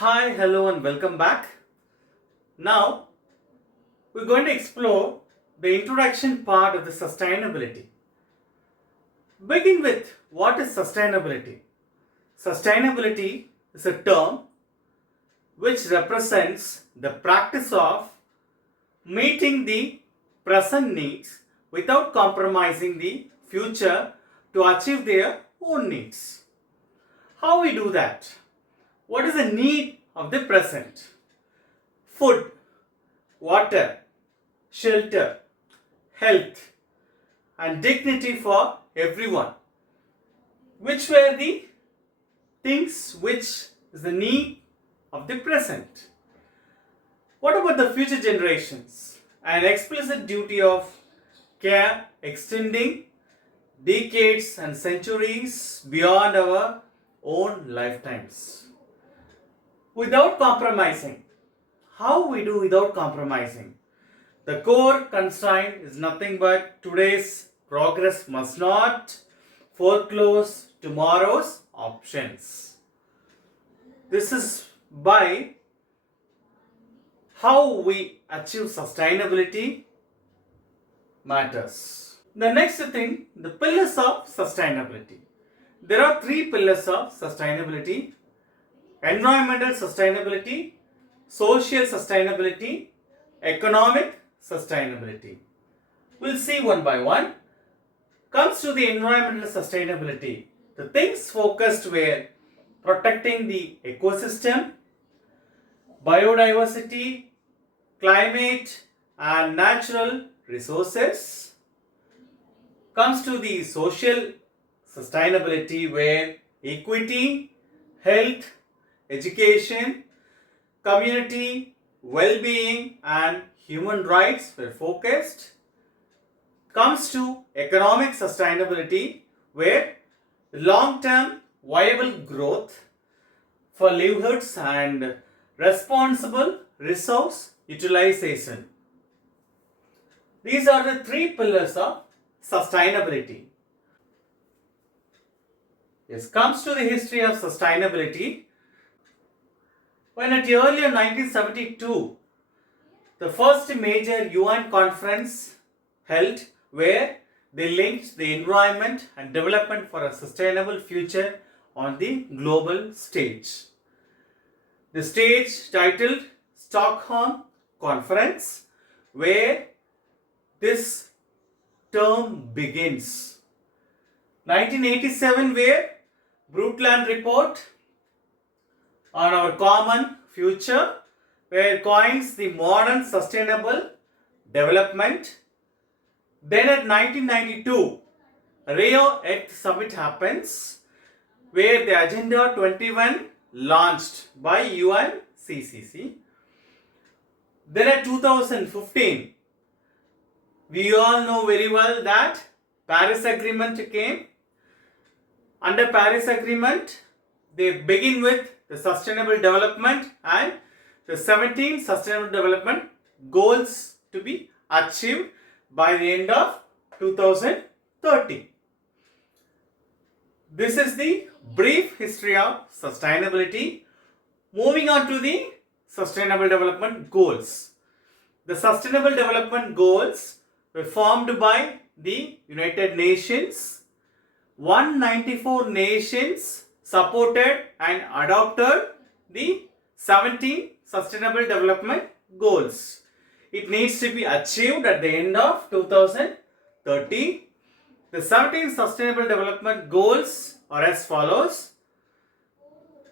Hi, hello, and welcome back. Now, we're going to explore the introduction part of the sustainability. Begin with what is sustainability? Sustainability is a term which represents the practice of meeting the present needs without compromising the future to achieve their own needs. How we do that? What is the need of the present? Food, water, shelter, health, and dignity for everyone. Which were the things which is the need of the present? What about the future generations? An explicit duty of care extending decades and centuries beyond our own lifetimes. Without compromising. How we do without compromising? The core constraint is nothing but today's progress must not foreclose tomorrow's options. This is by how we achieve sustainability matters. The next thing, the pillars of sustainability. There are three pillars of sustainability: environmental sustainability, social sustainability, economic sustainability. We'll see one by one. Comes to the environmental sustainability. The things focused were protecting the ecosystem, biodiversity, climate, and natural resources. Comes to the social sustainability where equity, health, education, community, well-being, and human rights were focused. Comes to economic sustainability where long-term viable growth for livelihoods and responsible resource utilization. These are the three pillars of sustainability. Yes, comes to the history of sustainability. When at earlier 1972, the first major UN conference held where they linked the environment and development for a sustainable future on the global stage. The stage titled Stockholm Conference, where this term begins. 1987, where Brundtland Report on our common future, where coins the modern sustainable development. Then at 1992, Rio Earth Summit happens, where the Agenda 21 launched by UNCCC. Then at 2015, we all know very well that Paris Agreement came. Under Paris Agreement, they begin with the sustainable development and the 17 sustainable development goals to be achieved by the end of 2030. This is the brief history of sustainability. Moving on to the sustainable development goals. The sustainable development goals were formed by the United Nations. 194 nations supported and adopted the 17 sustainable development goals. It needs to be achieved at the end of 2030. The 17 sustainable development goals are as follows.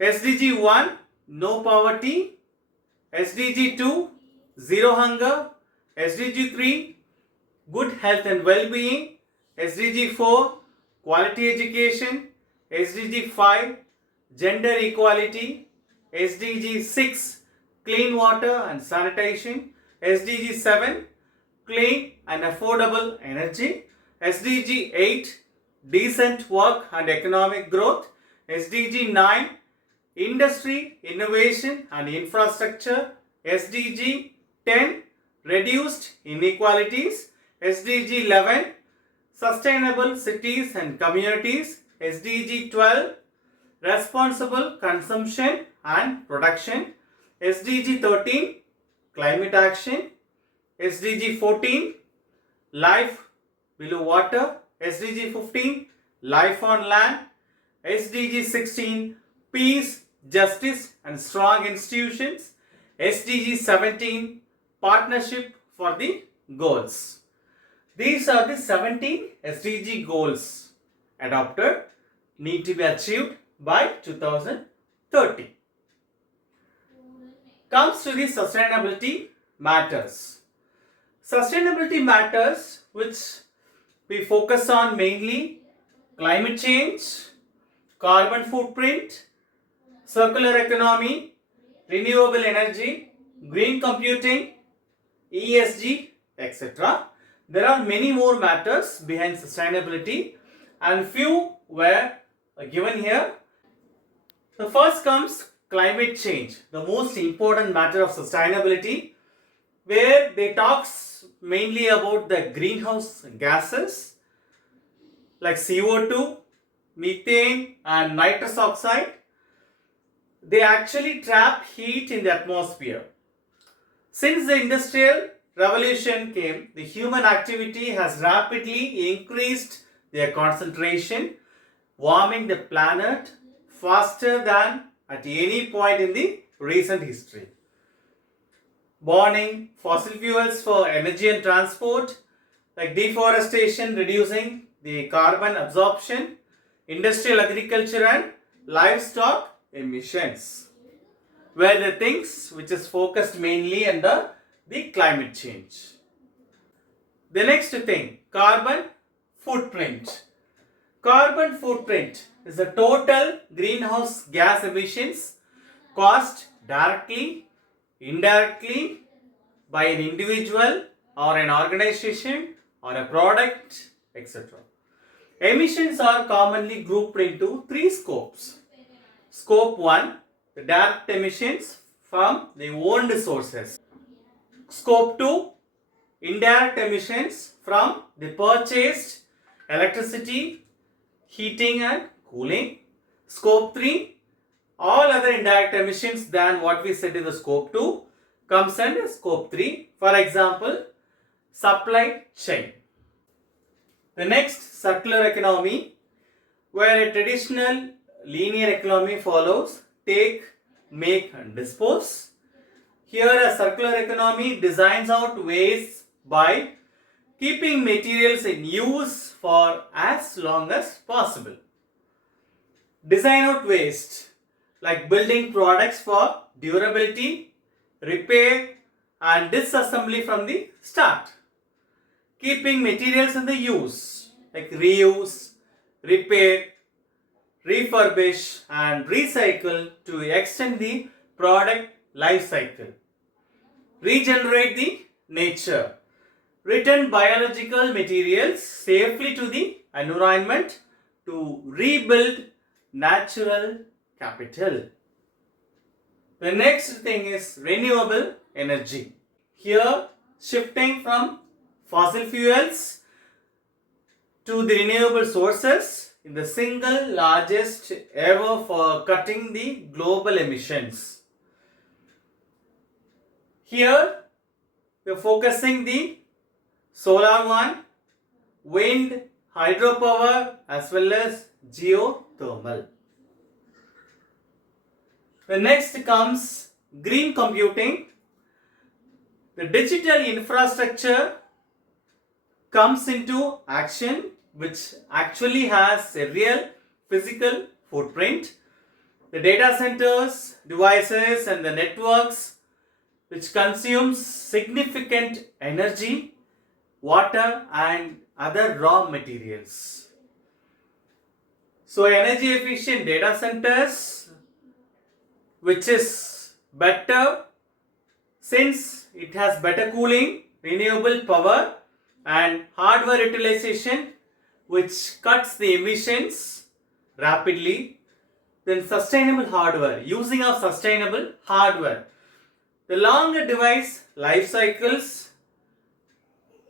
SDG 1, no poverty. SDG 2, zero hunger. SDG 3, good health and well-being. SDG 4, quality education. SDG 5, gender equality. SDG 6, clean water and sanitation. SDG 7, clean and affordable energy. SDG 8, decent work and economic growth. SDG 9, industry, innovation and infrastructure. SDG 10, reduced inequalities. SDG 11, sustainable cities and communities. SDG 12, responsible consumption and production. SDG 13, climate action. SDG 14, life below water. SDG 15, life on land. SDG 16, peace, justice and strong institutions. SDG 17, partnership for the goals. These are the 17 SDG goals adopted, need to be achieved by 2030. Comes to the sustainability matters. Sustainability matters which we focus on mainly climate change, carbon footprint, circular economy, renewable energy, green computing, ESG, etc. There are many more matters behind sustainability and few were given here. The first comes climate change, the most important matter of sustainability, where they talks mainly about the greenhouse gases like CO2, methane and nitrous oxide. They actually trap heat in the atmosphere. Since the industrial revolution came, the human activity has rapidly increased their concentration, warming the planet faster than at any point in the recent history. Burning fossil fuels for energy and transport, like deforestation reducing the carbon absorption, industrial agriculture and livestock emissions, were the things which is focused mainly under the climate change. The next thing, carbon footprint. Carbon footprint is the total greenhouse gas emissions caused directly, indirectly by an individual or an organization or a product, etc. Emissions are commonly grouped into three scopes. Scope 1, the direct emissions from the owned sources. Scope 2, indirect emissions from the purchased electricity, heating and cooling. Scope 3, all other indirect emissions than what we said in the scope 2 comes under scope 3. For example, supply chain. The next, circular economy, where a traditional linear economy follows take, make and dispose. Here a circular economy designs out ways by keeping materials in use for as long as possible. Design out waste like building products for durability, repair and disassembly from the start. Keeping materials in the use like reuse, repair, refurbish and recycle to extend the product life cycle. Regenerate the nature. Return biological materials safely to the environment to rebuild natural capital. The next thing is renewable energy. Here, shifting from fossil fuels to the renewable sources in the single largest ever for cutting the global emissions. Here, we are focusing the solar one, wind, hydropower as well as geothermal. The next comes green computing. The digital infrastructure comes into action which actually has a real physical footprint. The data centers, devices and the networks which consumes significant energy, water and other raw materials. So energy efficient data centers which is better since it has better cooling, renewable power and hardware utilization which cuts the emissions rapidly. Then sustainable hardware, using of sustainable hardware. The longer device life cycles,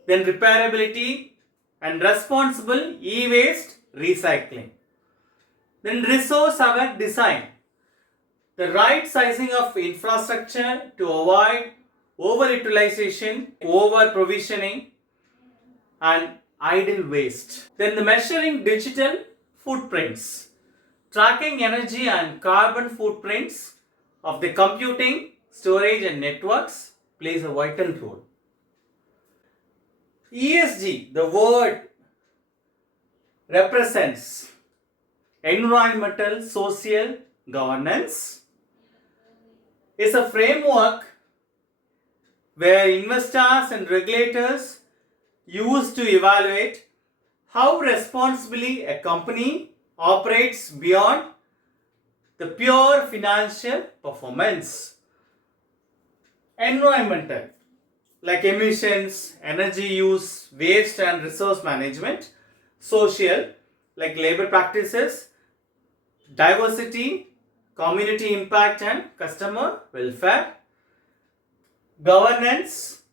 then repairability and responsible e-waste recycling. Then resource aware design, the right sizing of infrastructure to avoid overutilization, over provisioning, and idle waste. Then the measuring digital footprints, tracking energy and carbon footprints of the computing, storage and networks plays a vital role. ESG, the word represents environmental social governance, is a framework where investors and regulators use to evaluate how responsibly a company operates beyond the pure financial performance. Environmental, like emissions, energy use, waste and resource management. Social, like labor practices, diversity, community impact and customer welfare. Governance,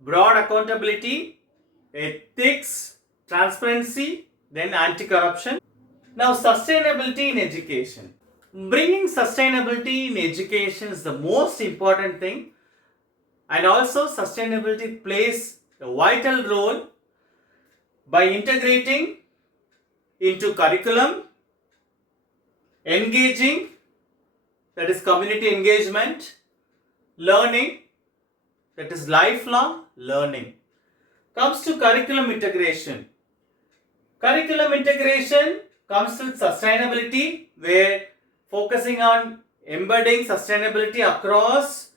broad accountability, ethics, transparency, then anti-corruption. Now, sustainability in education. Bringing sustainability in education is the most important thing, and also sustainability plays a vital role by integrating into curriculum, engaging, that is community engagement, learning, that is lifelong learning. Comes to curriculum integration. Curriculum integration comes with sustainability, where focusing on embedding sustainability across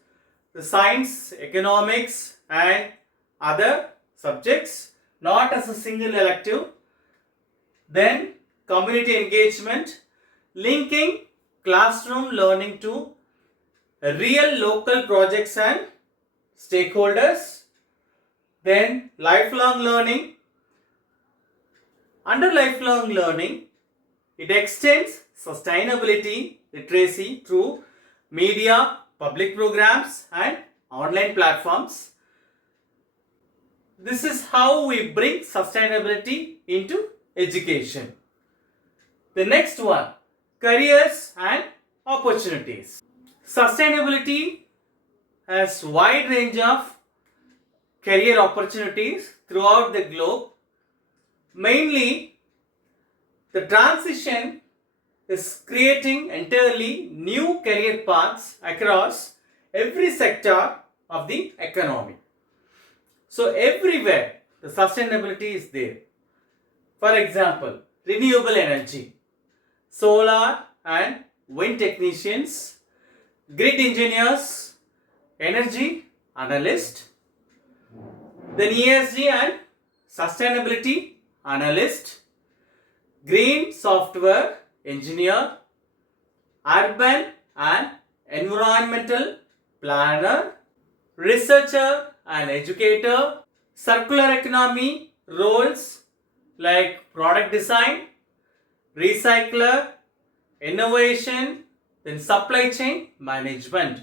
the science, economics and other subjects, not as a single elective. Then community engagement, linking classroom learning to real local projects and stakeholders. Then lifelong learning. Under lifelong learning, it extends sustainability literacy through media, public programs and online platforms. This is how we bring sustainability into education. The next one, careers and opportunities. Sustainability has wide range of career opportunities throughout the globe. Mainly, the transition is creating entirely new career paths across every sector of the economy. So everywhere the sustainability is there. For example, renewable energy, solar and wind technicians, grid engineers, energy analyst, then ESG and sustainability analyst, green software engineer, urban and environmental planner, researcher and educator, circular economy roles like product design, recycler, innovation, then supply chain management.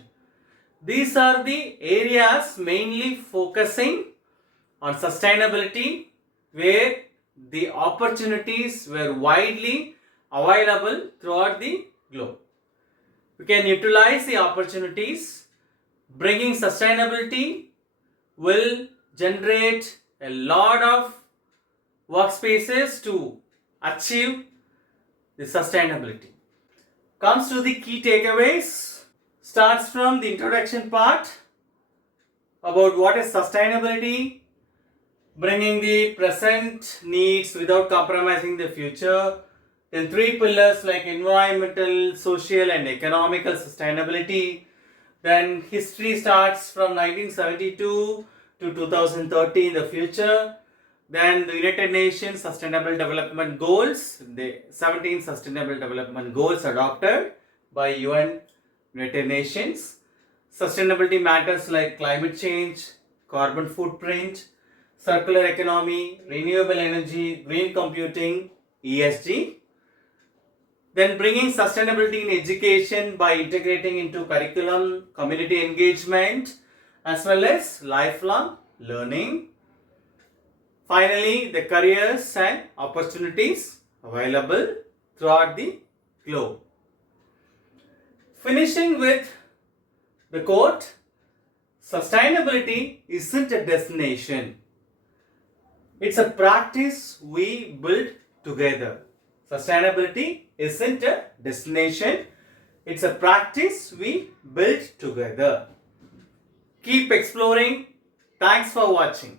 These are the areas mainly focusing on sustainability, where the opportunities were widely available throughout the globe. We can utilize the opportunities. Bringing sustainability will generate a lot of workspaces to achieve the sustainability. Comes to the key takeaways. Starts from the introduction part about what is sustainability, bringing the present needs without compromising the future. Then three pillars like environmental, social and economical sustainability. Then history starts from 1972 to 2030 in the future. Then the United Nations Sustainable Development Goals, the 17 Sustainable Development Goals adopted by United Nations. Sustainability matters like climate change, carbon footprint, circular economy, renewable energy, green computing, ESG. Then bringing sustainability in education by integrating into curriculum, community engagement, as well as lifelong learning. Finally, the careers and opportunities available throughout the globe. Finishing with the quote, sustainability isn't a destination. It's a practice we build together. Sustainability isn't a destination. It's a practice we build together. Keep exploring. Thanks for watching.